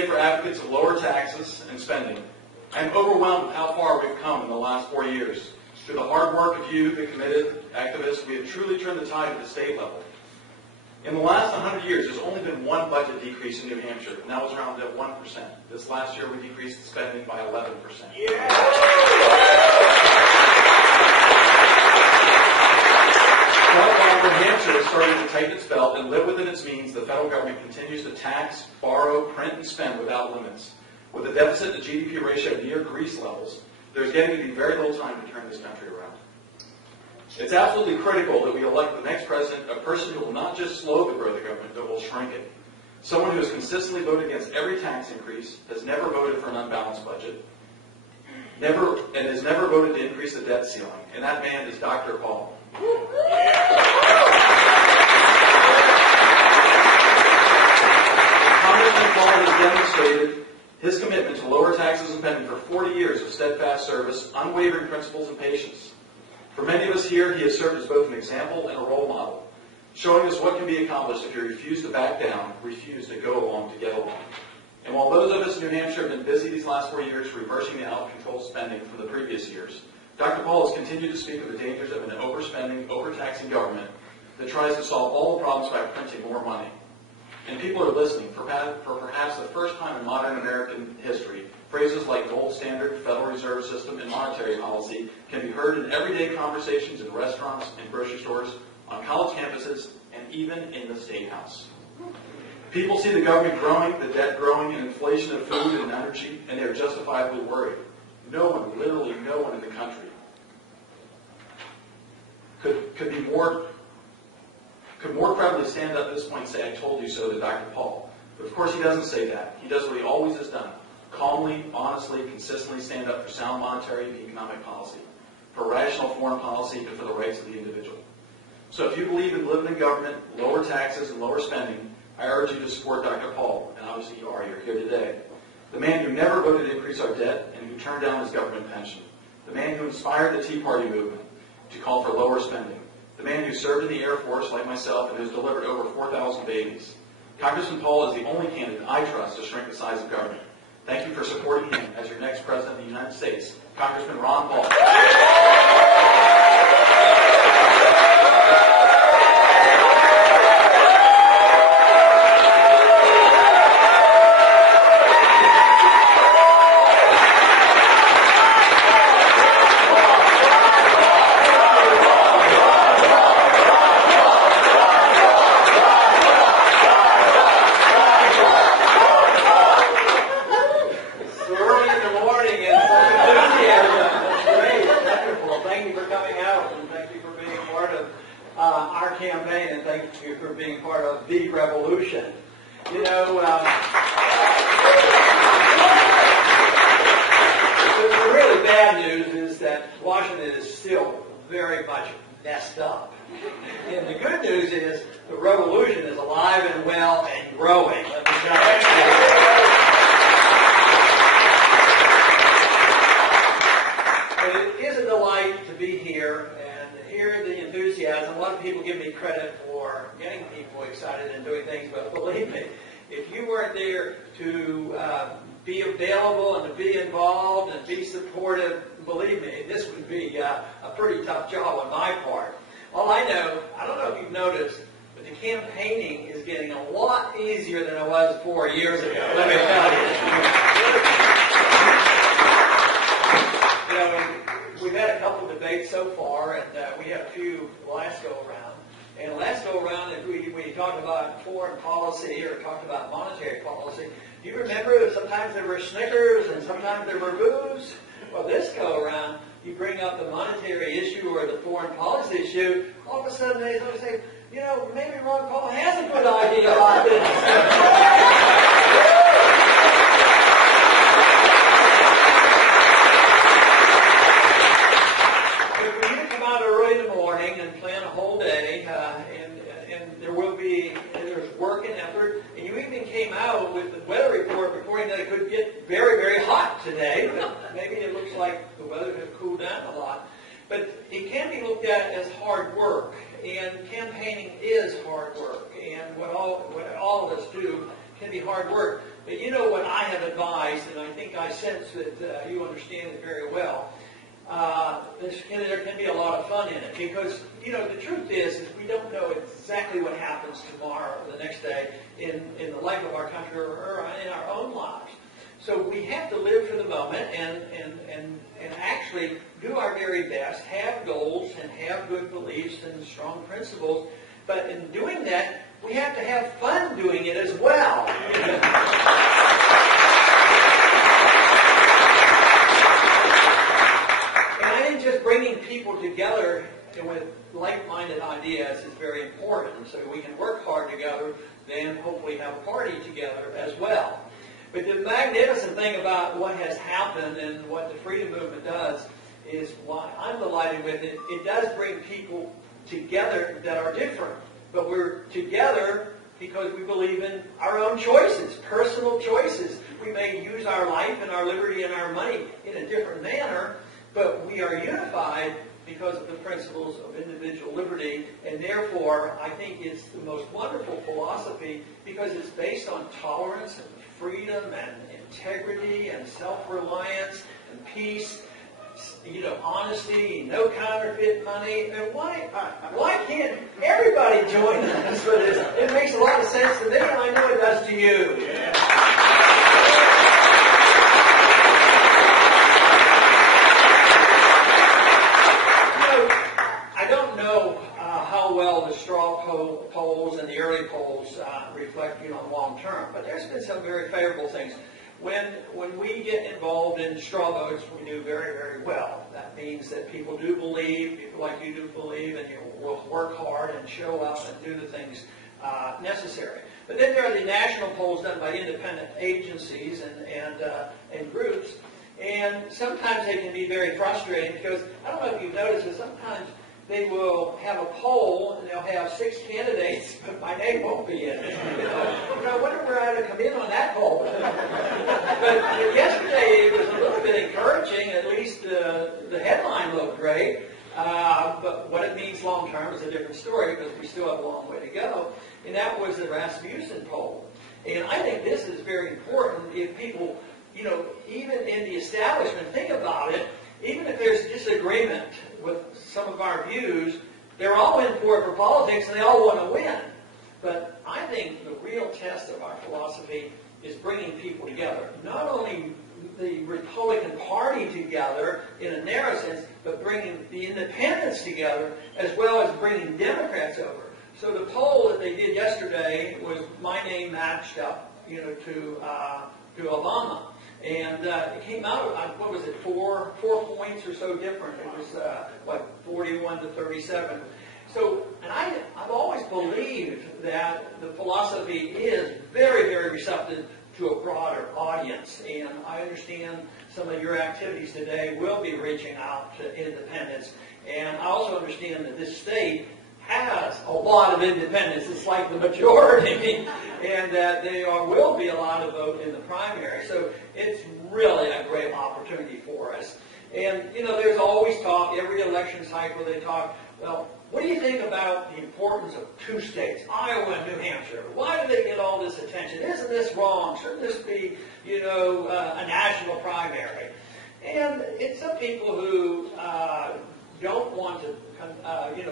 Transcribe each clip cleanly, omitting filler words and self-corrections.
day for advocates of lower taxes and spending. I am overwhelmed with how far we've come in the last 4 years. Through the hard work of you, the committed activists, we have truly turned the tide at the state level. In the last 100 years, there's only been one budget decrease in New Hampshire, and that was around 1%. This last year, we decreased spending by 11%. Yeah. While New Hampshire has started to tighten its belt and live within its means, the federal government continues to tax, borrow, print, and spend without limits. With a deficit to GDP ratio near Greece levels, there's getting to be very little time to turn this country around. It's absolutely critical that we elect the next president, a person who will not just slow the growth of government, but will shrink it. Someone who has consistently voted against every tax increase, has never voted for an unbalanced budget, has never voted to increase the debt ceiling. And that man is Dr. Paul. Congressman Paul has demonstrated his commitment to lower taxes and spending for 40 years of steadfast service, unwavering principles, and patience. For many of us here, he has served as both an example and a role model, showing us what can be accomplished if you refuse to back down, refuse to go along to get along. And while those of us in New Hampshire have been busy these last 4 years reversing the out-of-control spending from the previous years, Dr. Paul has continued to speak of the dangers of an overspending, overtaxing government that tries to solve all the problems by printing more money. And people are listening. For perhaps the first time in modern American history, phrases like gold standard, Federal Reserve System, and monetary policy can be heard in everyday conversations in restaurants and grocery stores, on college campuses, and even in the State House. People see the government growing, the debt growing, and inflation of food and energy, and they are justifiably worried. No one, literally no one in the country, could more credibly stand up at this point and say, "I told you so," to Dr. Paul. But of course he doesn't say that. He does what he always has done. Calmly, honestly, consistently stand up for sound monetary and economic policy, for rational foreign policy, and for the rights of the individual. So if you believe in living in government, lower taxes, and lower spending, I urge you to support Dr. Paul, and obviously you are. You're here today. The man who never voted to increase our debt and who turned down his government pension. The man who inspired the Tea Party movement to call for lower spending. The man who served in the Air Force like myself and who has delivered over 4,000 babies. Congressman Paul is the only candidate I trust to shrink the size of government. Thank you for supporting him as your next President of the United States, Congressman Ron Paul. Can be hard work. But you know what advice, and I think I sense that you understand it very well. There can be a lot of fun in it because, the truth is we don't know exactly what happens tomorrow or the next day in the life of our country or in our own lives. So we have to live for the moment and actually do our very best, have goals and have good beliefs and strong principles. But in doing that, we have to have fun doing it as well. And I think just bringing people together with like-minded ideas is very important. So we can work hard together, then hopefully have a party together as well. But the magnificent thing about what has happened and what the freedom movement does is why I'm delighted with it. It does bring people together that are different. But we're together because we believe in our own choices, personal choices. We may use our life and our liberty and our money in a different manner, but we are unified because of the principles of individual liberty, and therefore I think it's the most wonderful philosophy because it's based on tolerance and freedom and integrity and self-reliance and peace, honesty, no counterfeit money. And why can't everybody join us for this? It makes a lot of sense to me, and I know it does to you. Yeah. I don't know how well the straw polls and the early polls reflect, long term, but there's been some very favorable things. When we get involved in straw votes, we do very, very well. That means that people do believe, people like you do believe, and you will work hard and show up and do the things necessary. But then there are the national polls done by independent agencies and groups, and sometimes they can be very frustrating because, I don't know if you've noticed, but sometimes they will have a poll and they'll have 6 candidates, but my name won't be in it. I wonder where I ought to come in on that poll. But yesterday it was a little bit encouraging. At least the headline looked great. But what it means long term is a different story because we still have a long way to go. And that was the Rasmussen poll. And I think this is very important if people, even in the establishment, think about it. Even if there's disagreement with some of our views, they're all in for it for politics and they all want to win. But I think the real test of our philosophy is bringing people together. Not only the Republican Party together in a narrow sense, but bringing the independents together as well as bringing Democrats over. So the poll that they did yesterday was my name matched up, to Obama. And it came out, what was it, 4 points or so different. It was 41 to 37. So, and I've always believed that the philosophy is very, very receptive to a broader audience. And I understand some of your activities today will be reaching out to independents. And I also understand that this state has a lot of independents. It's like the majority, and that will be a lot of vote in the primary. So it's really a great opportunity for us. And, there's always talk, every election cycle they talk, well, what do you think about the importance of 2 states, Iowa and New Hampshire? Why do they get all this attention? Isn't this wrong? Shouldn't this be, a national primary? And it's some people who don't want to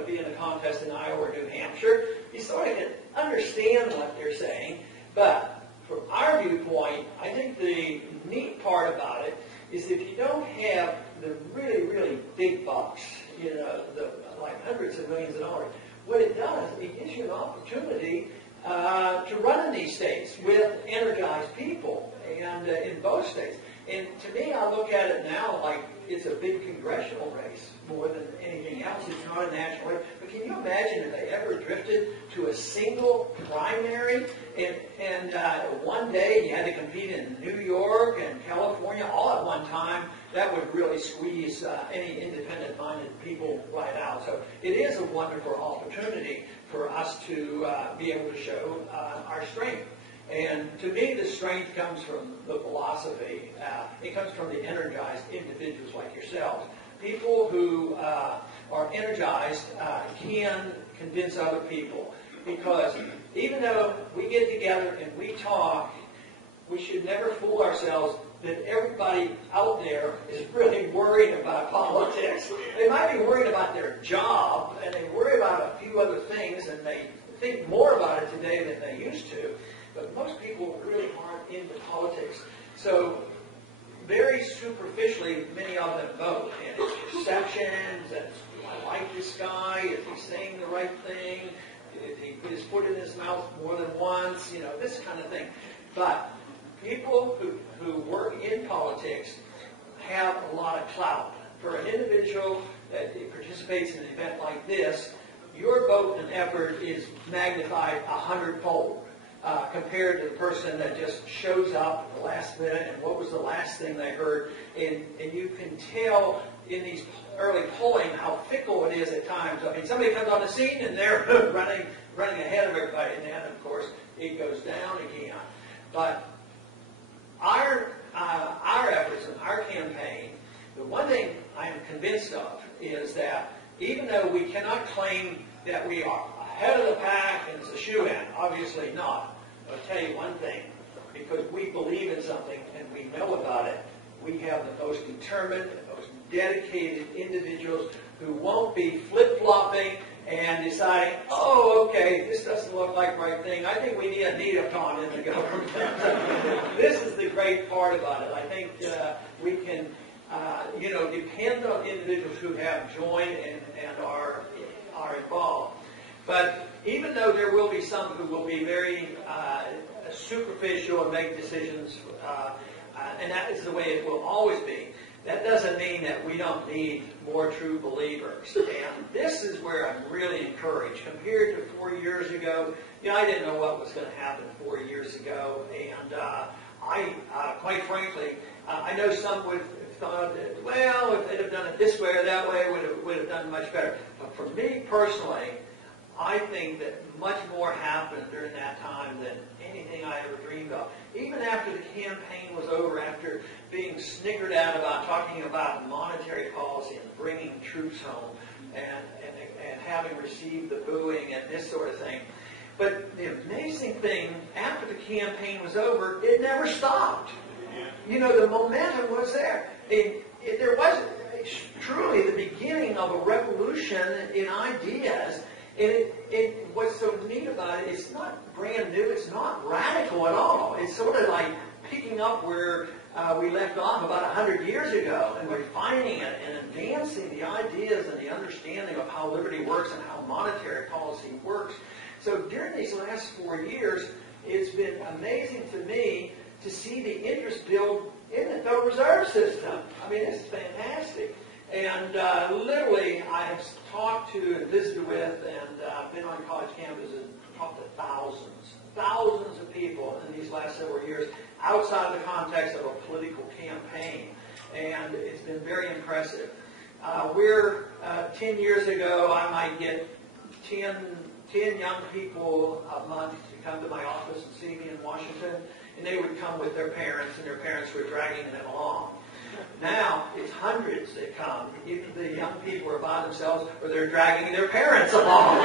be in a contest in Iowa or New Hampshire. You sort of can understand what they're saying, but from our viewpoint, I think the neat part about it is if you don't have the really, really big bucks, like hundreds of millions of dollars, what it does, it gives you an opportunity to run in these states with energized people, and in both states. And to me, I look at it now like it's a big congressional race more than anything else. It's not a national race. But can you imagine if they ever drifted to a single primary and one day you had to compete in New York and California all at one time? That would really squeeze any independent-minded people right out. So it is a wonderful opportunity for us to be able to show our strength. And to me, the strength comes from the philosophy. It comes from the energized individuals like yourselves. People who are energized can convince other people. Because even though we get together and we talk, we should never fool ourselves that everybody out there is really worried about politics. They might be worried about their job, and they worry about a few other things, and they think more about it today than they used to. But most people really aren't into politics. So very superficially, many of them vote. And it's perceptions, and I like this guy, is he saying the right thing? Did he put his foot in his mouth more than once? You know, this kind of thing. But people who work in politics have a lot of clout. For an individual that participates in an event like this, your vote and effort is magnified 100-fold compared to the person that just shows up at the last minute and what was the last thing they heard. And you can tell in these early polling how fickle it is at times. I mean, somebody comes on the scene and they're running ahead of everybody, and then, of course, it goes down again. But our efforts in our campaign, the one thing I am convinced of is that even though we cannot claim that we are ahead of the pack and it's a shoo-in, obviously not. I'll tell you one thing, because we believe in something and we know about it, we have the most determined, the most dedicated individuals who won't be flip-flopping and deciding, oh, okay, this doesn't look like the right thing. I think we need a neocon in the government. This is the great part about it. I think we can, depend on individuals who have joined and are involved. But even though there will be some who will be very superficial and make decisions, and that is the way it will always be, that doesn't mean that we don't need more true believers. And this is where I'm really encouraged. Compared to 4 years ago, I didn't know what was going to happen 4 years ago. And quite frankly, I know some would have thought that, well, if they'd have done it this way or that way, would have done much better. But for me personally, I think that much more happened during that time than anything I ever dreamed of. Even after the campaign was over, after being sniggered at about talking about monetary policy and bringing troops home and having received the booing and this sort of thing. But the amazing thing, after the campaign was over, it never stopped. The momentum was there. There was truly the beginning of a revolution in ideas. And what's so neat about it, it's not brand new, it's not radical at all. It's sort of like picking up where we left off about 100 years ago and refining it and advancing the ideas and the understanding of how liberty works and how monetary policy works. So during these last 4 years, it's been amazing to me to see the interest build in the Federal Reserve System. I mean, it's fantastic. And literally, I have talked to and visited with and been on college campuses and talked to thousands of people in these last several years outside the context of a political campaign. And it's been very impressive. 10 years ago, I might get 10 young people a month to come to my office and see me in Washington, and they would come with their parents, and their parents were dragging them along. Now, it's hundreds that come. Either the young people are by themselves or they're dragging their parents along.